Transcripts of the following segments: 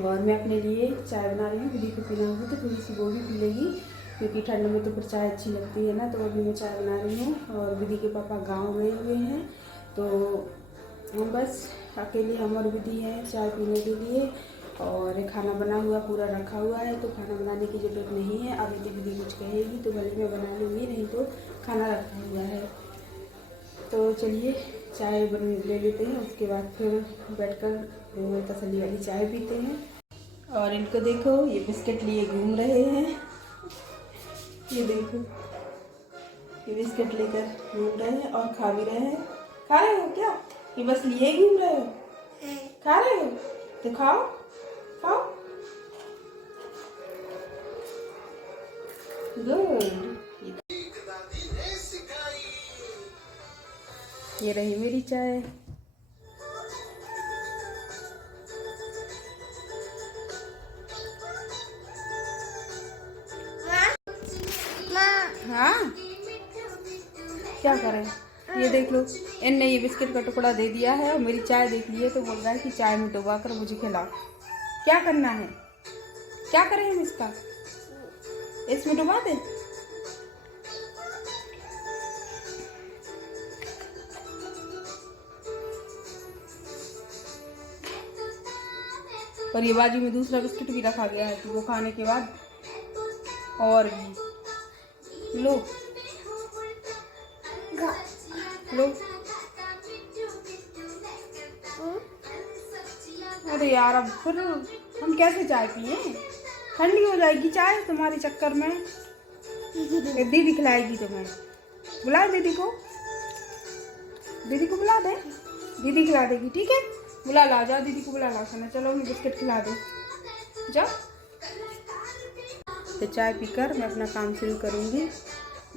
और मैं अपने लिए चाय बना रही हूँ। विधि को पीना होगी तो थोड़ी सी वो भी पी लेगी, क्योंकि ठंड में तो फिर चाय अच्छी लगती है ना। तो अभी मैं चाय बना रही हूँ और विधि के पापा गाँव गए हुए हैं, तो हम बस अकेले हम और विधि हैं चाय पीने के लिए। और खाना बना हुआ पूरा रखा हुआ है, तो खाना बनाने की ज़रूरत नहीं है। अब यदि विधि कुछ कहेगी तो भले मैं बना लूँगी, नहीं तो खाना रखा हुआ है। तो चलिए चाय बन ले लेते हैं, उसके बाद फिर बैठकर तसल्ली वाली चाय पीते हैं। और इनको देखो, ये बिस्किट लिए घूम रहे हैं। ये देखो, ये बिस्किट लेकर घूम रहे हैं और खा भी रहे हैं। खा रहे हो क्या? ये बस लिए घूम रहे हो? खा रहे हो तो खाओ, खाओ। गुड। ये रही मेरी चाय। हाँ, क्या करें? ये देख लो, इनने ये बिस्किट का टुकड़ा दे दिया है और मेरी चाय देख ली है, तो बोल रहा है कि चाय में डुबा कर मुझे खिलाओ। क्या करना है? क्या करें हम इसका? इसमें डुबा दें? और ये बाजू में दूसरा बिस्किट भी रखा गया है, तो वो खाने के बाद और भी लो लो। अरे यार, अब फिर हम कैसे चाय पिए? ठंडी हो जाएगी चाय तुम्हारे चक्कर में। दीदी खिलाएगी तुम्हें। बुला दीदी को, दीदी को बुला दे, दीदी खिला देगी, ठीक है? बुला लाओ, जाओ दीदी को बुला लाओ। खाना चलो, मैं बिस्किट खिला दो, जाओ। तो चाय पीकर मैं अपना काम शुरू करूँगी।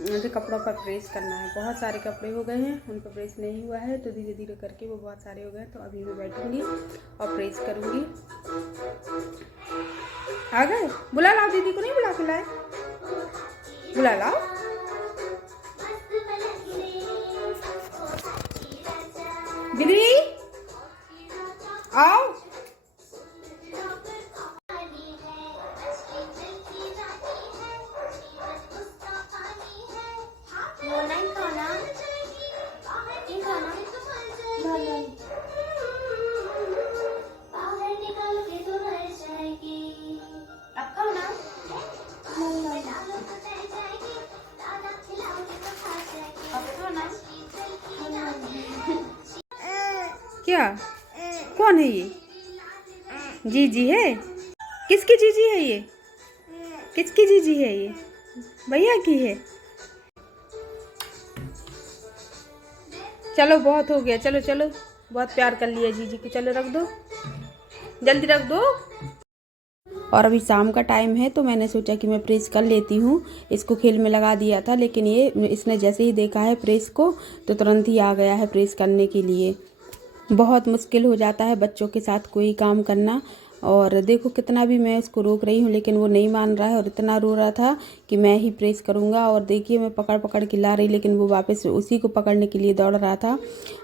मुझे कपड़ों पर प्रेस करना है, बहुत सारे कपड़े हो गए हैं, उन पर प्रेस नहीं हुआ है, तो धीरे धीरे करके वो बहुत सारे हो गए। तो अभी मैं बैठूँगी और प्रेस करूँगी। आ गए? बुला लाओ दीदी को, नहीं बुला के लाए? बुला लाओ। दीदी आओ। क्या? कौन है ये? जीजी है? किसकी जीजी है ये? किसकी जीजी है ये? भैया की है? चलो बहुत हो गया, चलो चलो, बहुत प्यार कर लिया जीजी को। चलो रख दो, जल्दी रख दो। और अभी शाम का टाइम है, तो मैंने सोचा कि मैं प्रेस कर लेती हूँ। इसको खेल में लगा दिया था, लेकिन ये इसने जैसे ही देखा है प्रेस को, तो तुरंत ही आ गया है प्रेस करने के लिए। बहुत मुश्किल हो जाता है बच्चों के साथ कोई काम करना। और देखो कितना भी मैं इसको रोक रही हूँ, लेकिन वो नहीं मान रहा है और इतना रो रहा था कि मैं ही प्रेस करूँगा। और देखिए मैं पकड़ पकड़ के ला रही, लेकिन वो वापस उसी को पकड़ने के लिए दौड़ रहा था।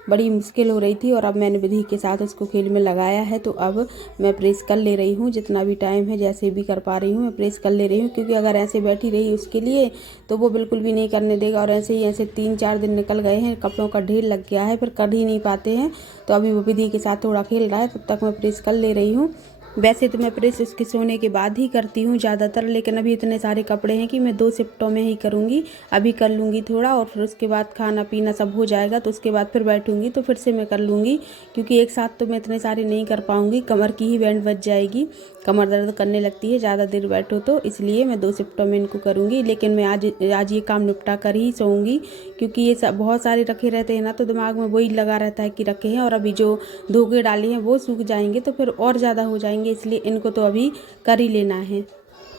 बड़ी मुश्किल हो रही थी। और अब मैंने विधि के साथ उसको खेल में लगाया है, तो अब मैं प्रेस कर ले रही हूँ। जितना भी टाइम है, जैसे भी कर पा रही हूँ मैं प्रेस कर ले रही हूँ, क्योंकि अगर ऐसे बैठी रही उसके लिए तो वो बिल्कुल भी नहीं करने देगा। और ऐसे ही ऐसे 3-4 दिन निकल गए हैं, कपड़ों का ढेर लग गया है, फिर कर ही नहीं पाते हैं। तो अभी वो विधि के साथ थोड़ा खेल रहा है, तब तक मैं प्रेस कर ले रही हूँ। वैसे तो मैं प्रेस उसके सोने के बाद ही करती हूँ ज़्यादातर, लेकिन अभी इतने सारे कपड़े हैं कि मैं 2 शिफ्टों में ही करूँगी। अभी कर लूँगी थोड़ा, और फिर उसके बाद खाना पीना सब हो जाएगा, तो उसके बाद फिर बैठूँगी तो फिर से मैं कर लूँगी। क्योंकि एक साथ तो मैं इतने सारे नहीं कर पाऊँगी, कमर की ही बैंड बज जाएगी, कमर दर्द करने लगती है ज़्यादा देर बैठो तो। इसलिए मैं 2 शिफ्टों में इनको करूँगी। लेकिन मैं आज ये काम निपटा कर ही सोऊंगी, क्योंकि ये सब बहुत सारे रखे रहते हैं ना, तो दिमाग में वही लगा रहता है कि रखे हैं। और अभी जो धो के डाले हैं वो सूख जाएंगे तो फिर और ज़्यादा हो जाएंगे, इसलिए इनको तो अभी कर ही लेना है।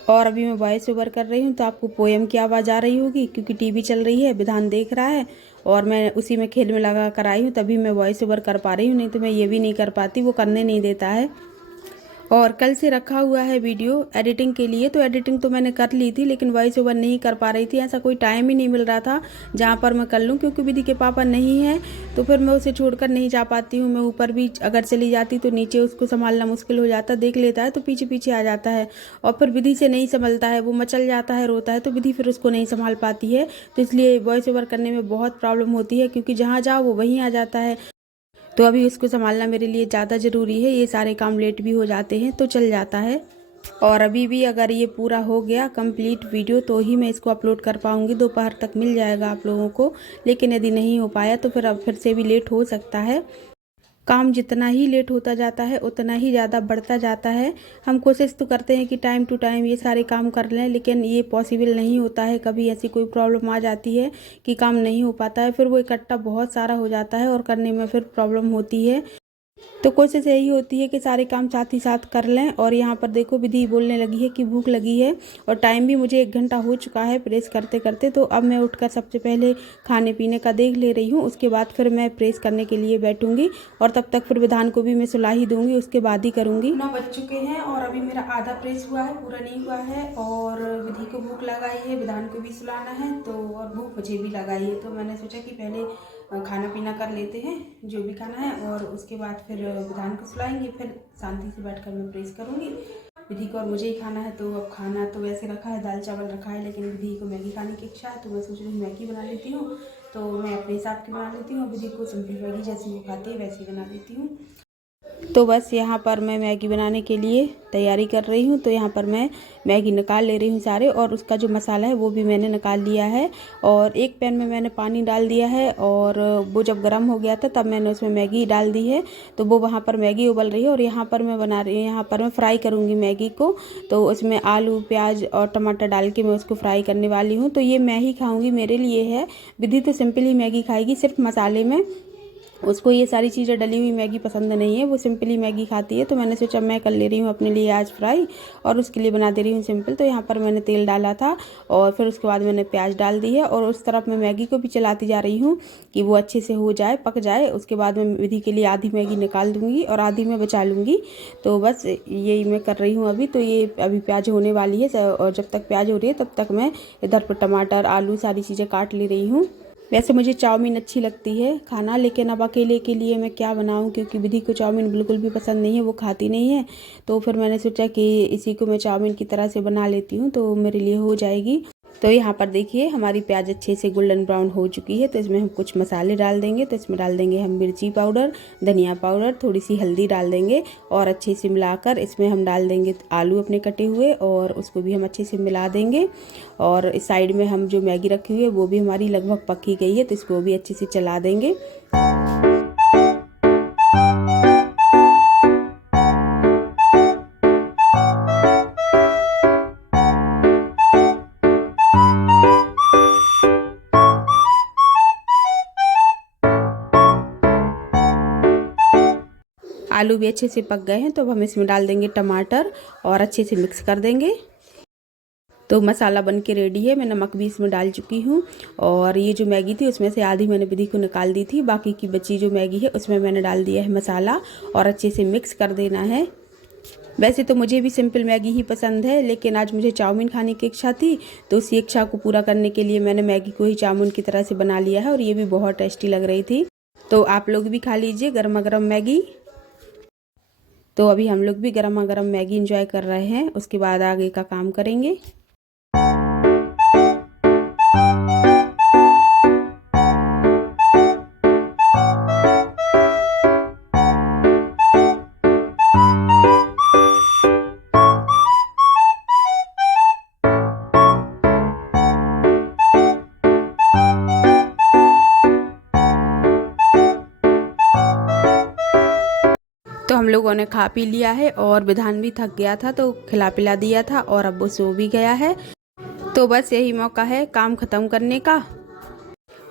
और अभी मैं वॉइस ओवर कर रही हूँ, तो आपको पोएम की आवाज़ आ रही होगी, क्योंकि टीवी चल रही है, विधान देख रहा है और मैं उसी में खेल में लगा कर आई हूँ, तभी मैं वॉइस ओवर कर पा रही हूँ। नहीं तो मैं ये भी नहीं कर पाती, वो करने नहीं देता है। और कल से रखा हुआ है वीडियो एडिटिंग के लिए। तो एडिटिंग तो मैंने कर ली थी, लेकिन वॉइस ओवर नहीं कर पा रही थी। ऐसा कोई टाइम ही नहीं मिल रहा था जहाँ पर मैं कर लूँ, क्योंकि विधि के पापा नहीं हैं तो फिर मैं उसे छोड़कर नहीं जा पाती हूँ। मैं ऊपर भी अगर चली जाती तो नीचे उसको संभालना मुश्किल हो जाता। देख लेता है तो पीछे पीछे आ जाता है और फिर विधि से नहीं संभलता है, वो मचल जाता है, रोता है, तो विधि फिर उसको नहीं संभाल पाती है। तो इसलिए वॉइस ओवर करने में बहुत प्रॉब्लम होती है, क्योंकि जहाँ जाओ वो वहीं आ जाता है। तो अभी उसको संभालना मेरे लिए ज़्यादा ज़रूरी है। ये सारे काम लेट भी हो जाते हैं तो चल जाता है। और अभी भी अगर ये पूरा हो गया कंप्लीट वीडियो तो ही मैं इसको अपलोड कर पाऊँगी। दोपहर तक मिल जाएगा आप लोगों को, लेकिन यदि नहीं हो पाया तो फिर अब फिर से भी लेट हो सकता है। काम जितना ही लेट होता जाता है उतना ही ज़्यादा बढ़ता जाता है। हम कोशिश तो करते हैं कि टाइम टू टाइम ये सारे काम कर लें, लेकिन ये पॉसिबल नहीं होता है। कभी ऐसी कोई प्रॉब्लम आ जाती है कि काम नहीं हो पाता है, फिर वो इकट्ठा बहुत सारा हो जाता है और करने में फिर प्रॉब्लम होती है। तो कोशिश यही होती है कि सारे काम साथ ही साथ कर लें। और यहाँ पर देखो विधि बोलने लगी है कि भूख लगी है, और टाइम भी मुझे 1 घंटा हो चुका है प्रेस करते करते। तो अब मैं उठकर सबसे पहले खाने पीने का देख ले रही हूँ, उसके बाद फिर मैं प्रेस करने के लिए बैठूंगी। और तब तक फिर विधान को भी मैं सुला ही दूंगी, उसके बाद ही करूँगी। 9 बज चुके हैं और अभी मेरा आधा प्रेस हुआ है, पूरा नहीं हुआ है। और विधि को भूख लगाई है, विधान को भी सुलाना है, तो और भूख मुझे भी लगाई है। तो मैंने सोचा कि पहले खाना पीना कर लेते हैं जो भी खाना है, और उसके बाद फिर विधान को सुलाएंगे, फिर शांति से बैठकर मैं प्रेस करूँगी। विधि को और मुझे ही खाना है, तो अब खाना तो वैसे रखा है, दाल चावल रखा है, लेकिन विधि को मैगी खाने की इच्छा है, तो मैं सोच रही हूँ मैगी बना लेती हूँ। तो मैं अपने हिसाब की बना लेती हूँ, विधि को सिंपल मैगी जैसी वो खाती है वैसी बना लेती हूँ। तो बस यहाँ पर मैं मैगी बनाने के लिए तैयारी कर रही हूँ। तो यहाँ पर मैं मैगी निकाल ले रही हूँ सारे, और उसका जो मसाला है वो भी मैंने निकाल लिया है। और एक पैन में मैंने पानी डाल दिया है, और वो जब गर्म हो गया था तब मैंने उसमें मैगी डाल दी है। तो वो वहाँ पर मैगी उबल रही है, और यहाँ पर मैं बना रही हूँ, यहाँ पर मैं फ्राई करूँगी मैगी को। तो उसमें आलू प्याज और टमाटर डाल के मैं उसको फ्राई करने वाली हूँ। तो ये मैं ही खाऊँगी, मेरे लिए है। विधि तो सिंपल ही मैगी खाएगी सिर्फ मसाले में, उसको ये सारी चीज़ें डली हुई मैगी पसंद नहीं है, वो सिंपली मैगी खाती है। तो मैंने सोचा मैं कर ले रही हूँ अपने लिए आज फ्राई, और उसके लिए बना दे रही हूँ सिंपल। तो यहाँ पर मैंने तेल डाला था, और फिर उसके बाद मैंने प्याज डाल दी है, और उस तरफ मैं मैगी को भी चलाती जा रही हूँ कि वो अच्छे से हो जाए, पक जाए। उसके बाद मैं विधि के लिए आधी मैगी निकाल दूँगी और आधी मैं बचा लूँगी। तो बस यही मैं कर रही हूँ अभी। तो ये अभी प्याज होने वाली है, और जब तक प्याज हो रही है तब तक मैं इधर पर टमाटर आलू सारी चीज़ें काट ले रही हूँ। वैसे मुझे चाउमीन अच्छी लगती है खाना, लेकिन अब अकेले के लिए मैं क्या बनाऊं, क्योंकि विधि को चाउमीन बिल्कुल भी पसंद नहीं है, वो खाती नहीं है। तो फिर मैंने सोचा कि इसी को मैं चाउमीन की तरह से बना लेती हूँ, तो मेरे लिए हो जाएगी। तो यहाँ पर देखिए हमारी प्याज अच्छे से गोल्डन ब्राउन हो चुकी है। तो इसमें हम कुछ मसाले डाल देंगे। तो इसमें डाल देंगे हम मिर्ची पाउडर, धनिया पाउडर, थोड़ी सी हल्दी डाल देंगे, और अच्छे से मिलाकर इसमें हम डाल देंगे आलू अपने कटे हुए, और उसको भी हम अच्छे से मिला देंगे। और इस साइड में हम जो मैगी रखी हुई है वो भी हमारी लगभग पक ही गई है, तो इसको भी अच्छे से चला देंगे। आलू भी अच्छे से पक गए हैं, तो अब हम इसमें डाल देंगे टमाटर और अच्छे से मिक्स कर देंगे। तो मसाला बन के रेडी है। मैं नमक भी इसमें डाल चुकी हूँ, और ये जो मैगी थी उसमें से आधी मैंने विधि को निकाल दी थी, बाकी की बची जो मैगी है उसमें मैंने डाल दिया है मसाला, और अच्छे से मिक्स कर देना है। वैसे तो मुझे भी सिंपल मैगी ही पसंद है, लेकिन आज मुझे चाउमीन खाने की इच्छा थी, तो उसी इच्छा को पूरा करने के लिए मैंने मैगी को ही चाउमीन की तरह से बना लिया है, और ये भी बहुत टेस्टी लग रही थी। तो आप लोग भी खा लीजिए गर्मा गर्म मैगी। तो अभी हम लोग भी गर्मा गर्म मैगी इंजॉय कर रहे हैं, उसके बाद आगे का काम करेंगे। तो हम लोगों ने खा पी लिया है, और विधान भी थक गया था तो खिला पिला दिया था, और अब वो सो भी गया है। तो बस यही मौका है काम ख़त्म करने का।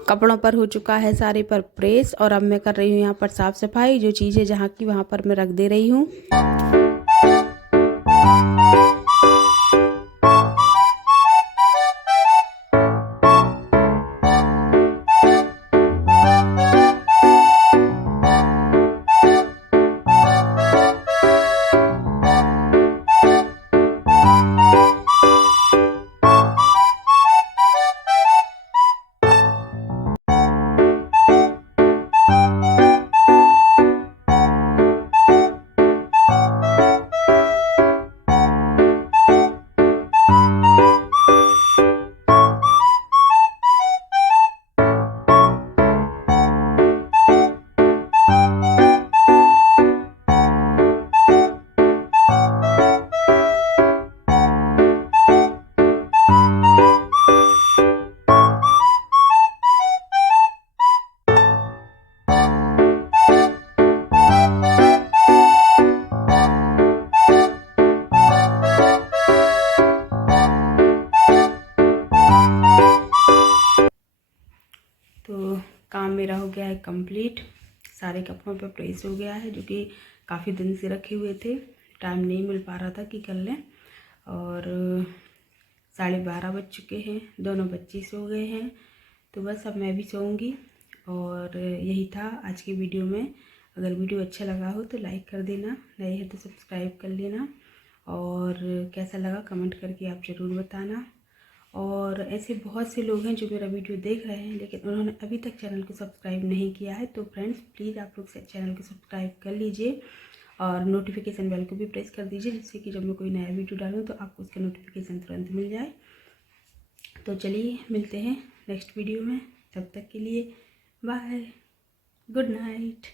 कपड़ों पर हो चुका है सारे पर प्रेस, और अब मैं कर रही हूँ यहाँ पर साफ़ सफाई। जो चीज़ें जहाँ की वहाँ पर मैं रख दे रही हूँ। सारे कपड़ों पे प्रेस हो गया है, जो कि काफ़ी दिन से रखे हुए थे, टाइम नहीं मिल पा रहा था कि कर लें। और 12:30 बज चुके हैं, दोनों बच्चे सो गए हैं, तो बस अब मैं भी सोऊंगी। और यही था आज की वीडियो में। अगर वीडियो अच्छा लगा हो तो लाइक कर देना, नए है तो सब्सक्राइब कर लेना, और कैसा लगा कमेंट करके आप ज़रूर बताना। और ऐसे बहुत से लोग हैं जो मेरा वीडियो देख रहे हैं लेकिन उन्होंने अभी तक चैनल को सब्सक्राइब नहीं किया है, तो फ्रेंड्स प्लीज़ आप लोग चैनल को सब्सक्राइब कर लीजिए और नोटिफिकेशन बेल को भी प्रेस कर दीजिए, जिससे कि जब मैं कोई नया वीडियो डालूँ तो आपको उसका नोटिफिकेशन तुरंत मिल जाए। तो चलिए मिलते हैं नेक्स्ट वीडियो में, तब तक के लिए बाय, गुड नाइट।